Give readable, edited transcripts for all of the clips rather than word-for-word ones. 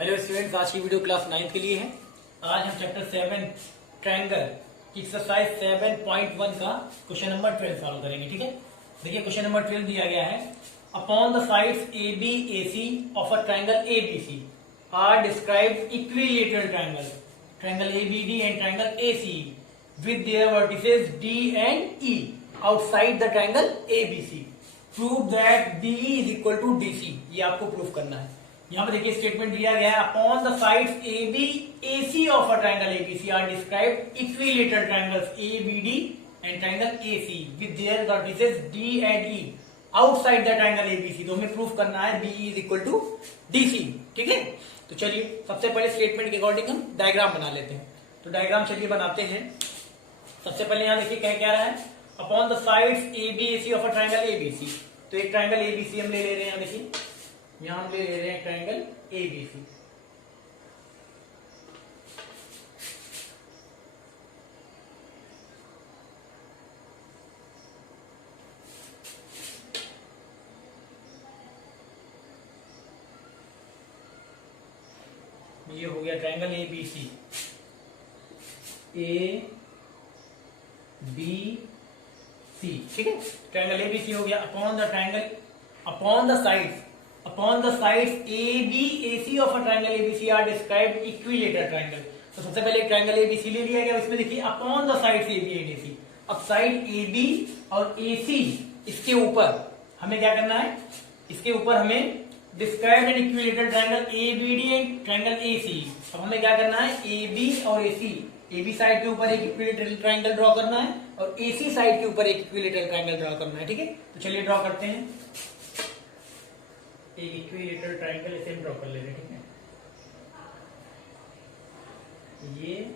Hello students, आज की video class 9 के लिए है। आज हम चैप्टर 7 ट्रायंगल की एक्सरसाइज 7.1 का क्वेश्चन नंबर 12 सॉल्व करेंगे। ठीक है, देखिए क्वेश्चन नंबर 12 दिया गया है। Upon the sides A B A C of a triangle A B C are described equilateral triangle, triangle A B D and triangle A C with their vertices D and E outside the triangle ABC. Prove that DE is equal to DC. ये आपको proof करना है। यहाँ पे देखिए statement दिया गया है, upon the sides AB AC of a triangle ABC are described equilateral triangles ABD and triangle AC with their vertices D and E outside the triangle ABC. तो हमें प्रूफ करना है BE is equal to DC। ठीक है, तो चलिए सबसे पहले स्टेटमेंट के अकॉर्डिंग हम डायग्राम बना लेते हैं। तो डायग्राम चलिए बनाते हैं। सबसे पहले यहां देखिए क्या कह रहा है, upon the sides A B A C of a triangle A B C. तो एक ट्रायंगल ए बी सी हम ले रहे हैं, देखिए यहां हम ले रहे हैं ट्रायंगल ए बी सी। ये हो गया triangle A B C, A B C. ठीक है, ट्रायंगल एबीसी हो गया। Upon the sides A B A C of a triangle ABC are described equilateral triangle. तो सबसे पहले ट्रायंगल एबीसी ले लिया गया, इसमें देखिए upon the sides A B and A C. अब साइड ए बी और ए सी, इसके ऊपर हमें क्या करना है, इसके ऊपर हमें describe an equilateral triangle A B D and triangle A C. अब हमें क्या करना है, ए बी और ए सी, ए बी साइड के ऊपर एक इक्विलेटरल ट्रायंगल ड्रॉ करना है और ए सी साइड के ऊपर एक इक्विलेटरल ट्रायंगल ड्रॉ करना है। ठीक है, तो चलिए ड्रॉ करते हैं। एक इक्विलेटरल ट्रायंगल इसे हम ड्रॉ कर ले रहे हैं। ठीक है, ये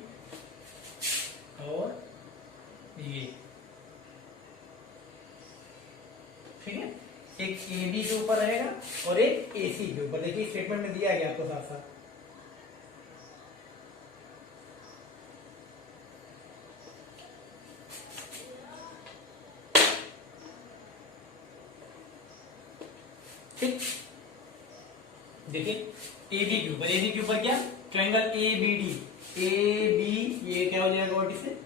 और ये। ठीक है, एक ए बी के ऊपर रहेगा और एक ए सी के ऊपर। देखिए स्टेटमेंट में दिया गया आपको साथ साथ। ठीक, देखिए ए बी के ऊपर क्या, triangle A B D, A B, ये क्या हो जाएगा वर्टिस से,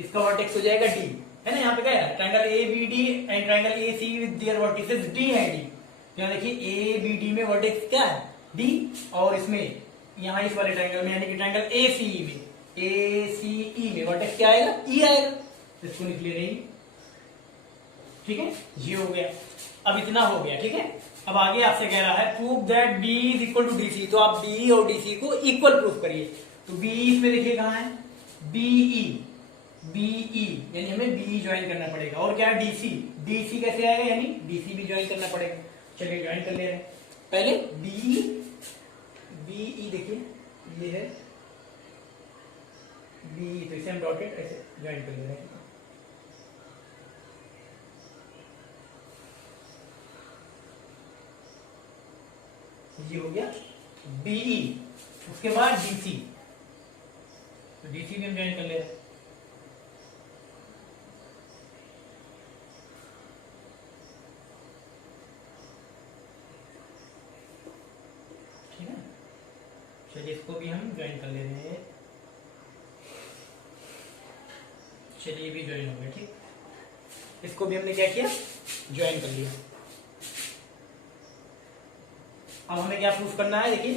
इसका वर्टेक्स हो जाएगा डी, है ना। यहाँ पे क्या है, triangle A B D and triangle A C with their vertices D and D. यहाँ देखिए ए बी डी में वर्टेक्स क्या है, डी, और इसमें यहाँ इस वाले ट्रायंगल में यानी कि ट्रायंगल ए सी ई में, ए सी ई में वर्टेक्स क्या आएगा, ई आएगा। इसको निकले नहीं। ठीक है, ये हो गया। अब इतना हो गया। ठीक है, अब आगे आपसे कह रहा है prove that B is equal to DC. तो आप बी और डीसी को इक्वल प्रूफ करिए। तो बी इसमें देखिए कहां है, बीई यानी हमें बी ज्वाइन करना पड़ेगा। और क्या है, डीसी कैसे आएगा, यानी डीसी भी ज्वाइन करना पड़ेगा। चलिए ज्वाइन कर ले रहे हैं। पहले बीई देखिए ये है बी, तो इसे हम डॉटेड ऐसे ज्वाइन कर ले रहे हैं। ये हो गया बीई, उसके बाद डीसी, तो डीसी भी हम ज्वाइन कर ले रहे हैं। ठीक है, चलिए इसको भी हम ज्वाइन कर ले रहे हैं। चलिए भी ज्वाइन हो गया। ठीक, इसको भी हमने क्या किया, ज्वाइन कर लिया। अब हमें क्या प्रूफ करना है, देखिए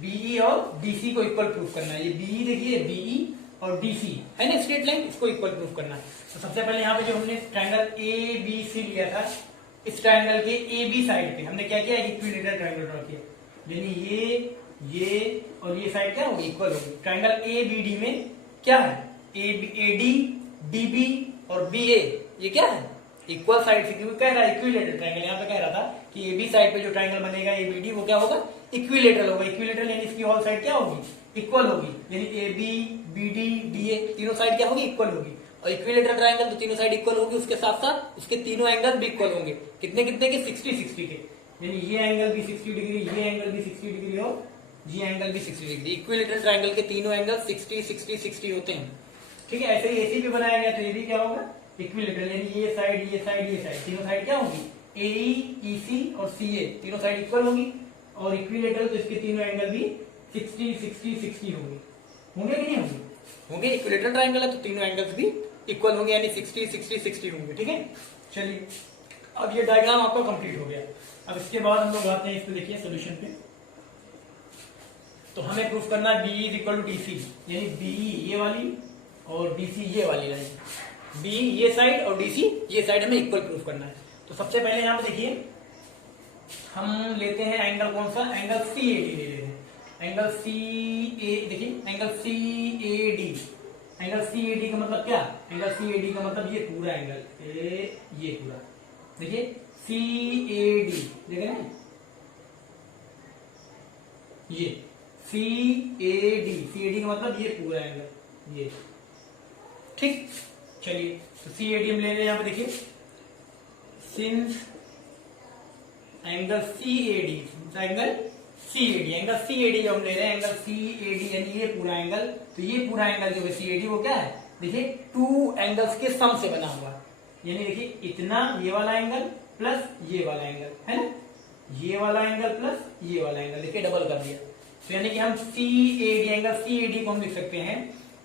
बीई और डीसी को इक्वल प्रूफ करना है। ये बीई देखिए, बीई और डीसी है ना स्ट्रेट लाइन, इसको इक्वल प्रूफ करना है। तो सबसे पहले यहाँ पे जो हमने ट्रायंगल ए बी सी लिया था, इस ट्रायंगल के ए बी साइड पे हमने क्या किया, इक्विलेटरल ट्रायंगल ड्रॉ किया, यानी ये और ये साइड क्या होगी, इक्वल होगी। ट्रायंगल ए बी डी में क्या है, ए डी डी बी और बी ए, ये क्या है, इक्वल साइड से, क्योंकि कह रहा है इक्विलेटरल ट्रायंगल। यहाँ पे कह रहा था कि ए बी साइड पे जो ट्रायंगल बनेगा ए बी डी, वो क्या होगा, इक्विलेटरल होगा। इक्विलेटरल यानी इसकी ऑल साइड क्या होगी, इक्वल होगी, यानी A B B D D A तीनों साइड क्या होगी, इक्वल होगी। और इक्विलेटरल ट्रायंगल तो तीनों साइड इक्वल होगी, उसके साथ साथ उसके तीनों एंगल भी इक्वल होंगे। कितने कितने के, 60-60 के, यानी ये एंगल भी 60 डिग्री, ये एंगल भी 60 डिग्री और ये एंगल भी 60 डिग्री। इक्विलेटरल ट्रायंगल के तीनों एंगल 60-60-60 होते हैं। ठीक है, ऐसे ही एसी भी बनाया गया, तो ये भी क्या होगा, इक्विलेटरल, यानी ये साइड तीनों साइड क्या होंगी, ए ई सी और सी ए तीनों साइड इक्वल होगी। और इक्विलेटरल तो इसके तीनों एंगल भी 60 60 60 होंगे। होंगे कि नहीं होंगे? होंगे। इक्विलेटरल ट्रायंगल है तो तीनों एंगल्स भी इक्वल होंगे, यानी 60 60 60 होंगे। ठीक है, चलिए अब ये डायग्राम आपका कंप्लीट हो गया। अब इसके बाद हम लोग आते हैं इस पे, देखिए सोल्यूशन पे। तो हमें प्रूफ करना है B is equal to DC, यानी बी ये वाली और डीसी ये वाली लाइन, बी ये साइड और डीसी ये साइड हमें इक्वल प्रूफ करना है। तो सबसे पहले यहाँ पे देखिए हम लेते हैं एंगल कौन सा, एंगल सी ए डी ले लेते हैं। एंगल सी ए, देखिए angle C A D, angle C A D का मतलब क्या, एंगल सी ए डी का मतलब ये पूरा एंगल ये पूरा, देखिए सी ए डी, देखे ना ये सी ए डी का मतलब ये पूरा एंगल ये। ठीक, चलिए तो सी ए डी हम ले रहे हैं यहाँ पे, देखिए since angle C A D, angle C A D, angle C A D जो हम ले रहे हैं, एंगल सी ए डी यानी ये पूरा एंगल, तो ये पूरा एंगल जो है सी ए डी वो क्या है, देखिए टू एंगल्स के सम से बना हुआ, यानी देखिए इतना ये वाला एंगल प्लस ये वाला एंगल है ना, ये वाला एंगल प्लस ये वाला एंगल, देखिए डबल कर दिया। तो यानी कि हम C A D, angle C A D को हम लिख सकते हैं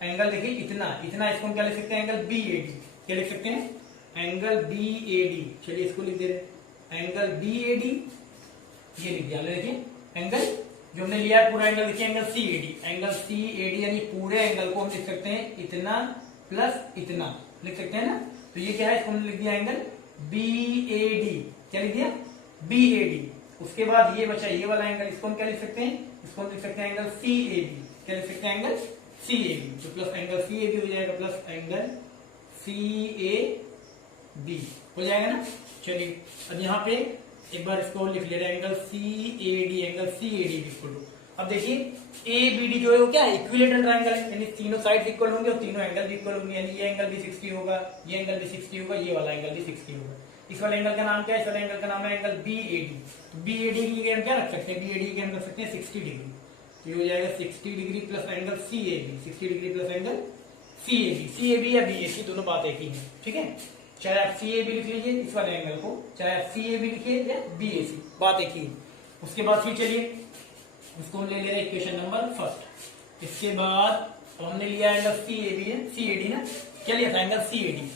एंगल, देखिए इतना इतना, इसको हम क्या लिख सकते हैं, एंगल बी ए डी, क्या लिख सकते हैं, एंगल बी ए डी। चलिए इसको लिख दे रहे, एंगल बी ए डी ये लिख दिया हमने। देखिए एंगल जो हमने लिया है पूरा एंगल, देखिए angle C A D, angle C A D यानी पूरे एंगल को हम लिख सकते हैं इतना प्लस इतना, लिख सकते हैं ना। तो ये क्या है, इसको हमने लिख दिया एंगल बी ए डी, क्या लिख दिया, बी ए डी। उसके बाद ये बचा ये वाला एंगल, इसको हम क्या लिख सकते हैं, इसको हम लिख सकते हैं एंगल सी ए बी, क्या लिख सकते हैं, एंगल सी ए बी। तो plus angle C A B हो जाएगा plus angle C A B हो जाएगा ना। चलिए अब यहाँ पे एक बार इसको लिख ले रहे हैं, angle C A D, angle C A D equal to, अब देखिए ए बी डी जो है वो क्या है, इक्विलेटरल ट्रायंगल है, यानी तीनों साइड इक्वल होंगे और तीनों एंगल भी इक्वल होंगे, यानी ये एंगल भी 60 होगा, ये एंगल भी 60 होगा, ये वाला एंगल भी 60 होगा। इस वाले एंगल का नाम क्या है, इस वाले एंगल का नाम है एंगल बी ए डी। तो बी ए डी की जगह हम क्या रख सकते हैं, बी ए डी की हम रख सकते हैं 60 डिग्री, तो ये हो जाएगा 60 degree plus angle C A B, 60 degree plus angle C A B. C A B या बी ए सी दोनों बात एक ही है, ठीक है, चाहे आप सी ए बी लिख लीजिए इस वाले एंगल को, चाहे आप सी ए बी लिखिए या बी ए सी, बात एक ही है। उसके बाद फिर चलिए इसको हम ले ले रहे हैं इक्वेशन नंबर फर्स्ट। इसके बाद हमने लिया एंगल सी ए बी है, सी ए डी ना, क्या लिया था, angle C A D,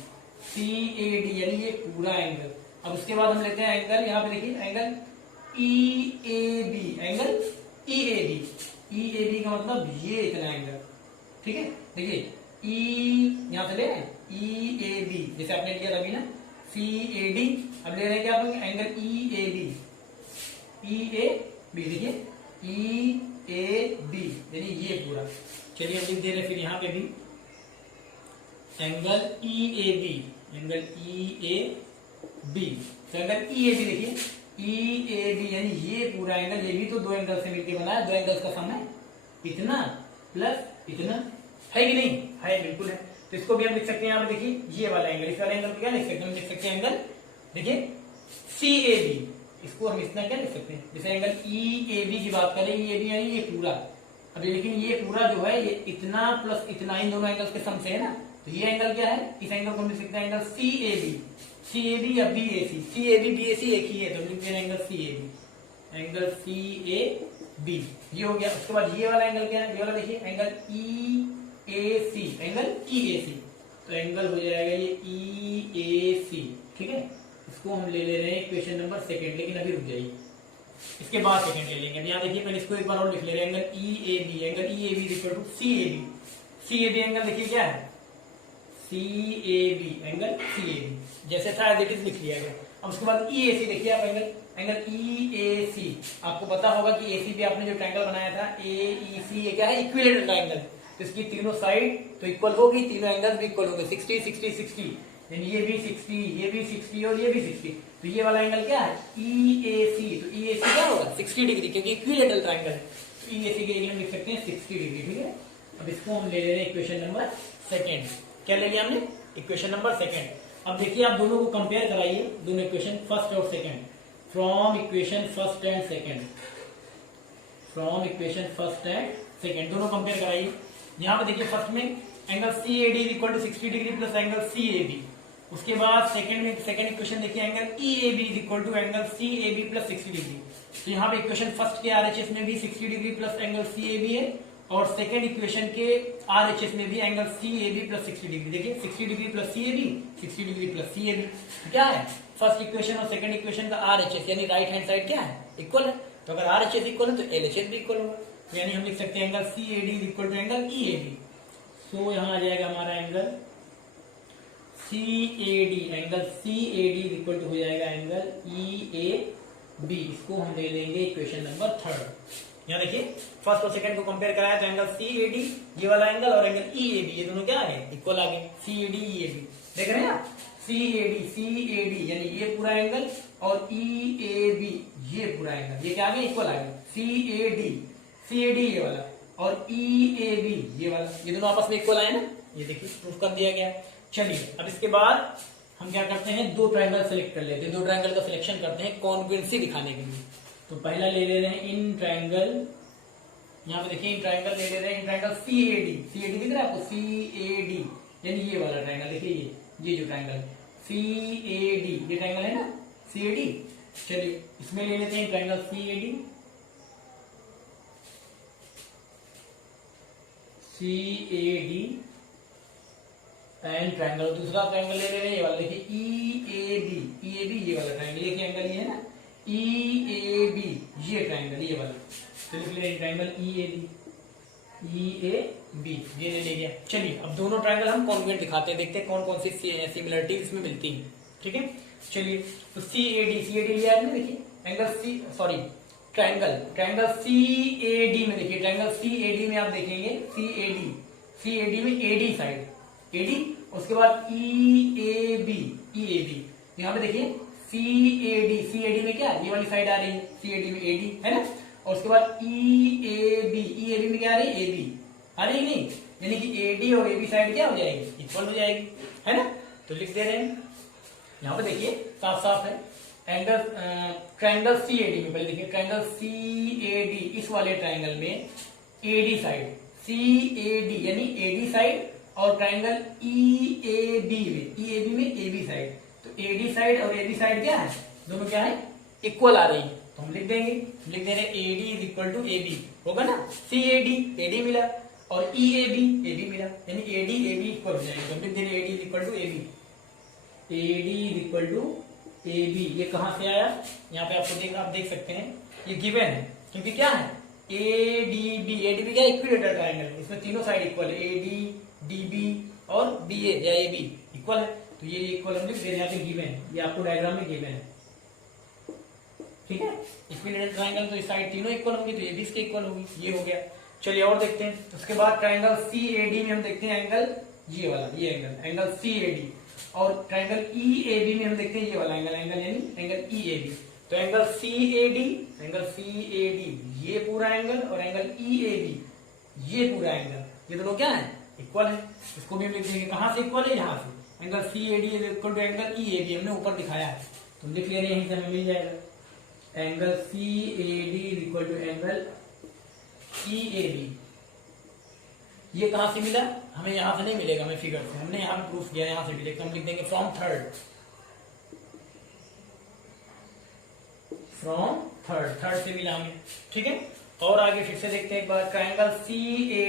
C A D यानी ये पूरा एंगल। अब उसके बाद हम लेते हैं एंगल, यहाँ पे देखिए angle E A B, angle E A B, E A B का मतलब ये इतना एंगल, ठीक है, देखिए ई यहां से ले रहे हैं ई ए बी, जैसे आपने लिया अभी ना सी ए डी, अब ले रहे हैं क्या आप angle E A B, E A B, देखिए ई ए बी यानी ये पूरा। चलिए हम लिख दे रहे फिर यहाँ पे भी angle E A B, angle E A B, तो एंगल ई ए बी देखिए ई ए बी यानी ये पूरा एंगल, ये भी तो दो एंगल से मिलकर बना है, दो एंगल्स का सम है इतना प्लस इतना, है कि नहीं, है बिल्कुल है। तो इसको भी हम लिख सकते हैं, यहाँ पे देखिए ये वाला एंगल, इस वाले एंगल को क्या लिख सकते हैं, हम लिख सकते हैं एंगल, देखिए सी ए बी, इसको हम इतना क्या लिख सकते हैं, जैसे एंगल ई ए बी की बात करें, ई ए बी यानी ये पूरा, अब लेकिन ये पूरा जो है ये इतना प्लस इतना, इन दोनों एंगल्स के सम से है ना, तो ये एंगल क्या है, इस एंगल को हम लिख सकते हैं angle C A B, C A B या B A C, C A B B A C एक ही है, तो हम लिखते हैं angle C A B, angle C A B, ये हो गया। उसके बाद ये वाला एंगल क्या है, ये वाला देखिए एंगल ई ए सी, एंगल ई ए सी, तो एंगल हो जाएगा ये ई ए सी, ठीक है। इसको हम ले ले रहे हैं इक्वेशन नंबर सेकंड, लेकिन अभी रुक जाइए, इसके बाद सेकंड ले लेंगे। यहाँ देखिए मैंने इसको एक बार और लिख ले रहे हैं, angle E A B, angle E A B equal to C A B, C A B angle देखिए क्या है, C A B, angle C A B जैसे था एज इट इज लिख लिया गया। अब उसके बाद ई ए सी देखिए आप, एंगल एंगल ई ए सी, आपको पता होगा कि ए सी पे आपने जो ट्रायंगल बनाया था ए ई सी, ये क्या है, इक्विलेटरल ट्रायंगल, तो इसकी तीनों साइड तो इक्वल होगी, तीनों एंगल्स भी इक्वल होंगे, 60 60 60, यानी ये भी 60, ये भी 60 और ये भी 60, तो ये वाला एंगल क्या है, ई ए सी, तो ई ए सी क्या होगा 60 डिग्री, क्योंकि इक्विलेटरल ट्रायंगल है, तो ई ए सी के लिए हम लिख सकते हैं 60 डिग्री, ठीक है। अब इसको हम ले ले रहे हैं इक्वेशन नंबर सेकेंड, क्या ले लिया हमने, इक्वेशन नंबर सेकेंड। अब देखिए आप दोनों को कंपेयर कराइए, दोनों इक्वेशन फर्स्ट और second, from equation first and second, from equation first and second दोनों कंपेयर कराइए। यहाँ पे देखिए फर्स्ट में angle C A D equal to 60 degree plus angle C A B, उसके बाद सेकंड इक्वेशन देखिए, angle E A B is equal to angle C A B plus 60 degree. तो यहाँ पे इक्वेशन फर्स्ट के आरएचएस में भी 60 degree plus angle C A B है, और सेकंड इक्वेशन के आरएचएस में भी angle C A B plus 60 degree. देखिए 60 degree plus C A B, 60 degree plus C A B, क्या है फर्स्ट इक्वेशन और सेकंड इक्वेशन का आरएचएस यानी राइट हैंड साइड क्या है, इक्वल है। तो अगर आरएचएस इक्वल है तो एलएचएस भी इक्वल होगा, यानी हम लिख सकते हैं angle C A D is equal to angle E A B. So यहाँ आ जाएगा हमारा angle C A D, angle C A D equal to हो जाएगा एंगल ई ए बी। इसको हम ले लेंगे इक्वेशन नंबर 3। यहाँ देखिए फर्स्ट और सेकंड को कंपेयर कराया तो एंगल सी ए डी ये वाला एंगल और एंगल ई ए बी ये दोनों क्या आ गए, इक्वल आ गए। सी A D E A B देख रहे हैं आप, सी ए डी यानी ये पूरा एंगल और ई ए बी ये पूरा एंगल, ये क्या आ गए, इक्वल आ गए। सी ए डी ये वाला और ई ए बी ये वाला, ये दोनों आपस में इक्वल आए ना, ये देखिए प्रूफ कर दिया गया। चलिए अब इसके बाद हम क्या करते हैं, दो ट्रायंगल सेलेक्ट कर लेते हैं, दो ट्रायंगल का सिलेक्शन करते हैं कॉन्ग्रुएंसी दिखाने के लिए। तो पहला ले ले रहे हैं इन ट्रायंगल, यहाँ पे देखिए इन ट्रायंगल ले ले रहे हैं, in triangle C A D दिख रहा है आपको, सी ए डी यानी ये वाला ट्रायंगल, देखिए ये जो ट्रायंगल सी ए डी ये ट्रायंगल है ना सी ए डी। चलिए इसमें ले लेते हैं triangle C A D, C A D and triangle. दूसरा ट्रायंगल ले रहे हैं ये वाला, देखिए ई ए बी ये वाला ट्रायंगल, ये एंगल ये है ना ई ए बी ये ट्रायंगल ये वाला। तो लिख ले ट्रायंगल ई ए बी ये ले गया। चलिए अब दोनों ट्रायंगल हम कॉन्ग्रुएंट दिखाते हैं, देखते हैं कौन कौन सी सिमिलरिटी इसमें मिलती है। ठीक है चलिए, तो सी ए डी लिया है, देखिए angle C sorry triangle C A D में, देखिए ट्रायंगल सी ए डी में आप देखेंगे सी ए डी में A D side A D, उसके बाद ई ए बी यहाँ पे देखिए सी ए डी में क्या ये वाली साइड आ रही है, सी ए डी में ए डी है ना, और उसके बाद ई ए बी में क्या आ रही है, ए बी आ रही नहीं, यानी कि ए डी और ए बी साइड क्या हो जाएगी, इक्वल हो जाएगी, है ना। तो लिख दे रहे हैं यहाँ पे, देखिए साफ साफ है angle triangle C A D में, पहले देखिए ट्रायंगल सी ए डी इस वाले ट्रायंगल में A D side C A D यानी ए डी साइड, और ट्रायंगल ई ए बी में ए बी साइड, तो ए डी साइड और ए बी साइड क्या है, दोनों क्या है, इक्वल आ रही है। तो हम लिख दे रहे हैं A D is equal to A B होगा ना, सी ए डी मिला और ई ए बी मिला, यानी ए डी इक्वल हो जाएगा। तो हम लिख दे रहे A D is equal to A B. ये कहां से आया, यहाँ पे आपको आप देख सकते हैं ये गिवन है, क्योंकि क्या है ए डी बी क्या इक्विलेटरल ट्रायंगल, इसमें तीनों साइड इक्वल है, ए डी बी और बी ए या ए बी इक्वल है, तो ये इक्वल हम लिख दे रहे हैं, यहाँ पे गिवन है, ये आपको डायग्राम में गिवन है। ठीक है, इक्विलेटरल ट्रायंगल तो इस साइड तीनों इक्वल होंगी, तो ये भी इसके इक्वल होगी, ये हो गया। चलिए और देखते हैं, उसके बाद ट्रायंगल सी ए डी में हम देखते हैं एंगल ये वाला, ये एंगल सी ए डी, और ट्रायंगल ई ए बी में हम देखते हैं ये वाला एंगल यानी एंगल ई ए बी। तो एंगल सी ए डी ये पूरा एंगल और एंगल ई ए बी ये पूरा एंगल, ये दोनों क्या है, इक्वल है। इसको भी हम लिख देंगे, कहां से इक्वल है, यहाँ से angle C A D is equal to angle E A B, हमने ऊपर दिखाया है, तो लिख ले रहे हैं, यहीं से हमें मिल जाएगा angle C A D is equal to angle E A B. ये कहां से मिला, हमें यहां से नहीं मिलेगा, हमें फिगर से, हमने यहां प्रूफ किया, यहां से मिलेगा, हम लिख देंगे फ्रॉम थर्ड से मिला हमें। ठीक है, और आगे फिर से देखते हैं एक बार, ट्रायंगल सी ए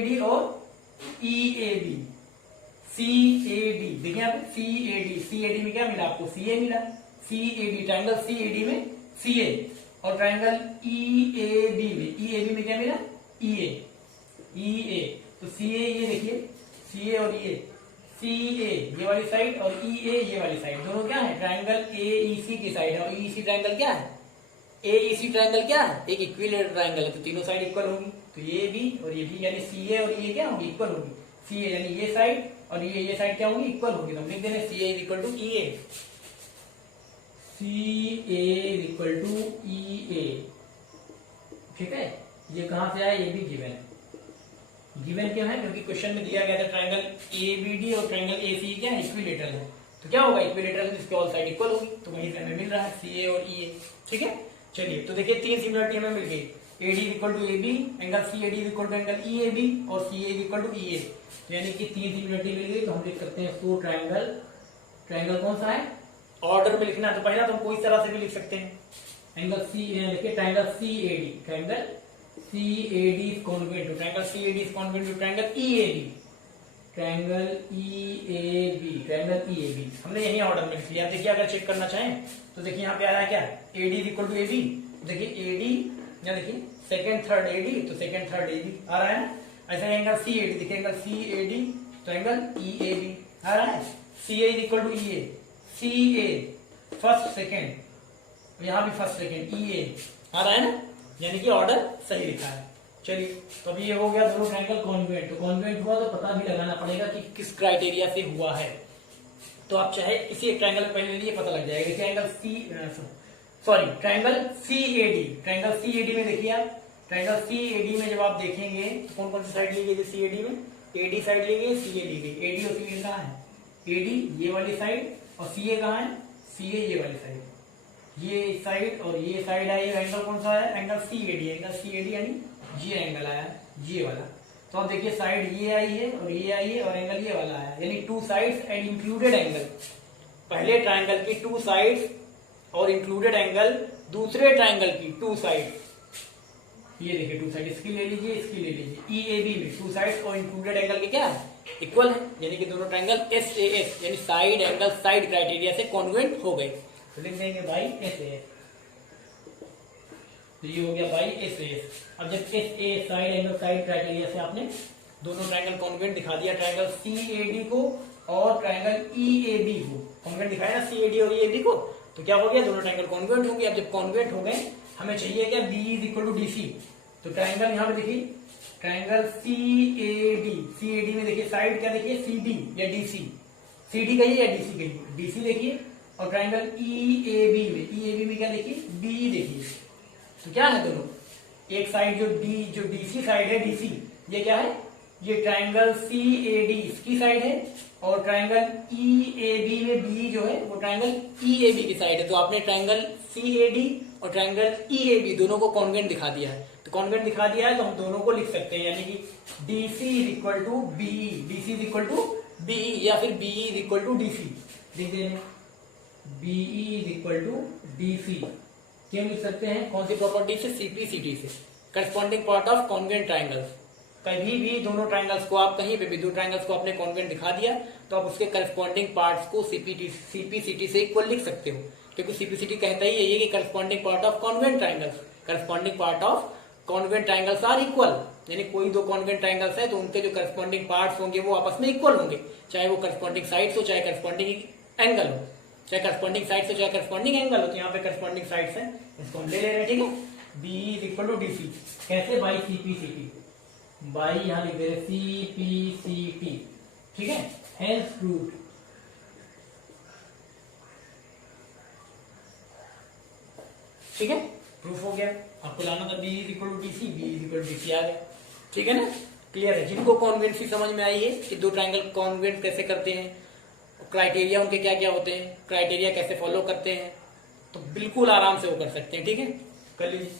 डी और ई ए बी, देखिए यहाँ पे सी ए डी में क्या मिला आपको, सी ए मिला, ट्रायंगल सी ए डी में सी ए, और ट्रायंगल ई ए बी में क्या मिला, ई ए। तो सी ए ये देखिए, सी ए और ये वाली साइड और ई ए ये वाली साइड, दोनों क्या है, ट्रायंगल ए ई सी की साइड है, और ई सी ट्रायंगल क्या है, ए ई सी ट्रायंगल क्या है, एक इक्विलेटरल ट्रायंगल है, तो तीनों साइड इक्वल होगी, तो ये भी और ये भी, यानी सी ए और ये क्या होगी, इक्वल होगी, सी ए यानी ये साइड और ये साइड क्या होगी, इक्वल होगी। तो हम लिख देंगे सी ए इज इक्वल टू ई ए, ठीक है। ये कहां से आया, ये भी गिवन क्यों है, क्योंकि क्वेश्चन में दिया गया था ट्रायंगल ए बी डी और ट्रायंगल ए सी क्या है, इक्विलेटरल है, तो क्या होगा, इक्विलेटरल इसके ऑल साइड इक्वल होगी, तो वहीं से हमें मिल रहा है सी ए और ई ए। ठीक है, चलिए तो देखिए तीन सिमिलरिटी हमें मिल गई, AD is equal to AB, angle CAD is equal to angle EAB और CA is equal to EA। यानी कि तीन सिमिलरिटी मिल गई, तो हम लिख सकते हैं सो ट्रायंगल कौन सा है, ऑर्डर में लिखना है तो पहला तो हम कोई तरह से भी लिख सकते हैं। एंगल सी देखिए triangle CAD is congruent to triangle CAD is congruent to triangle EAB। हमने यही ऑर्डर में लिख लिया। देखिए अगर चेक करना चाहें तो देखिए यहाँ पे आ रहा है क्या, AD is equal to AB। देखिए AD या देखिए सेकंड थर्ड AD तो सेकंड थर्ड AB आ रहा है ना। ऐसा एंगल CAD, देखिए एंगल CAD तो एंगल EAB आ रहा है। CA is equal to EA, CA first second, यहाँ भी फर्स्ट सेकंड EA आ रहा है ना, यानी कि ऑर्डर सही लिखा है। चलिए तो अभी ये हो गया दोनों ट्रायंगल कॉन्वेंट। तो कॉन्वेंट हुआ तो पता भी लगाना पड़ेगा कि किस क्राइटेरिया से हुआ है। तो आप चाहे किसी एक ट्रायंगल पहले लिए पता लग जाएगा। देखिए एंगल ट्रायंगल CAD में देखिए आप, ट्रायंगल CAD में जब आप देखेंगे तो कौन कौन सी साइड ली गई CAD में, AD साइड ली गई, CA ली गई। AD और CA कहाँ है, AD ये वाली साइड और CA कहाँ है, CA ये वाली साइड। ये साइड और ये साइड है, ये एंगल कौन सा है, एंगल CAD यानी ये एंगल आया ये वाला। तो आप देखिए साइड ये आई है और ये आई है और एंगल ये वाला है, यानी two sides and included angle. पहले ट्रायंगल की टू साइड्स और इंक्लूडेड एंगल दूसरे ट्रायंगल की टू साइड। ये देखिए टू साइड, इसकी ले लीजिए इसकी ले लीजिए। EAB में टू साइड्स और इंक्लूडेड एंगल के क्या इक्वल है, यानी कि दोनों ट्रायंगल SAS यानी साइड एंगल साइड क्राइटेरिया से कॉन्वेंट हो गए। तो लिख देंगे बाई SAS। तो ये हो गया बाई SAS। अब जब SA side angle side criteria से आपने दोनों ट्रायंगल कॉन्वेंट दिखा दिया, ट्रायंगल CAD को और ट्रायंगल EAB को कॉन्वेंट दिखाया ना, CAD और EAB को, तो क्या हो गया, दोनों ट्रायंगल कॉन्वेंट होंगे। अब जब कॉन्वेंट हो गए हमें चाहिए क्या, B is equal to DC। तो ट्रायंगल यहाँ पे देखिए ट्रायंगल CAD में देखिए साइड क्या देखिए CD या DC, CD कहिए या DC कहिए, DC देखिए। और ट्रायंगल EAB में क्या देखिए B देखिए। तो क्या है दोनों, एक साइड जो DC साइड है DC, ये क्या है, ये ट्रायंगल CAD इसकी साइड है और ट्रायंगल EAB में B जो है वो ट्रायंगल EAB की साइड है। तो आपने ट्रायंगल CAD और ट्रायंगल EAB दोनों को कॉन्वेंट दिखा दिया है। तो कॉन्वेंट दिखा दिया है तो हम दोनों को लिख सकते हैं, यानी कि DC is equal to BE या फिर BE is equal to DC। लिख देंगे BE is equal to DC। क्यों लिख सकते हैं, कौन सी प्रॉपर्टी से, CP/CT से, corresponding part of congruent triangles. कभी भी दोनों ट्रायंगल्स को आप कहीं पे भी दो ट्रायंगल्स को आपने कॉन्वेंट दिखा दिया तो आप उसके करस्पॉन्डिंग पार्ट्स को CP/CT से इक्वल लिख सकते हो, क्योंकि CP/CT कहता ही यही है कि corresponding part of congruent triangles are equal. यानी कोई दो कॉन्वेंट ट्रायंगल्स है तो उनके जो करस्पॉन्डिंग पार्ट्स होंगे वो आपस में इक्वल होंगे, चाहे वो करस्पॉन्डिंग साइड्स हो चाहे करस्पॉन्डिंग एंगल हो, चाहे करस्पॉन्डिंग साइड्स हो चाहे करस्पॉन्डिंग एंगल हो। तो यहाँ पे करस्पॉन्डिंग साइड्स है, इसको हम ले रहे हैं, ठीक है। BE is equal to DC कैसे, बाई CP/CT, बाई यहाँ लिख दे रहे CP/CT, ठीक है। Hence proved. ठीक है, प्रूफ हो गया। आपको लाना था BE is equal to DC, BE is equal to DC आ गया, ठीक है ना। क्लियर है, जिनको कॉन्वेंसी समझ में आई है कि दो ट्रायंगल कॉन्वेंट कैसे करते हैं, क्राइटेरिया उनके क्या क्या होते हैं, क्राइटेरिया कैसे फॉलो करते हैं, तो बिल्कुल आराम से वो कर सकते हैं, ठीक है, कर लीजिए।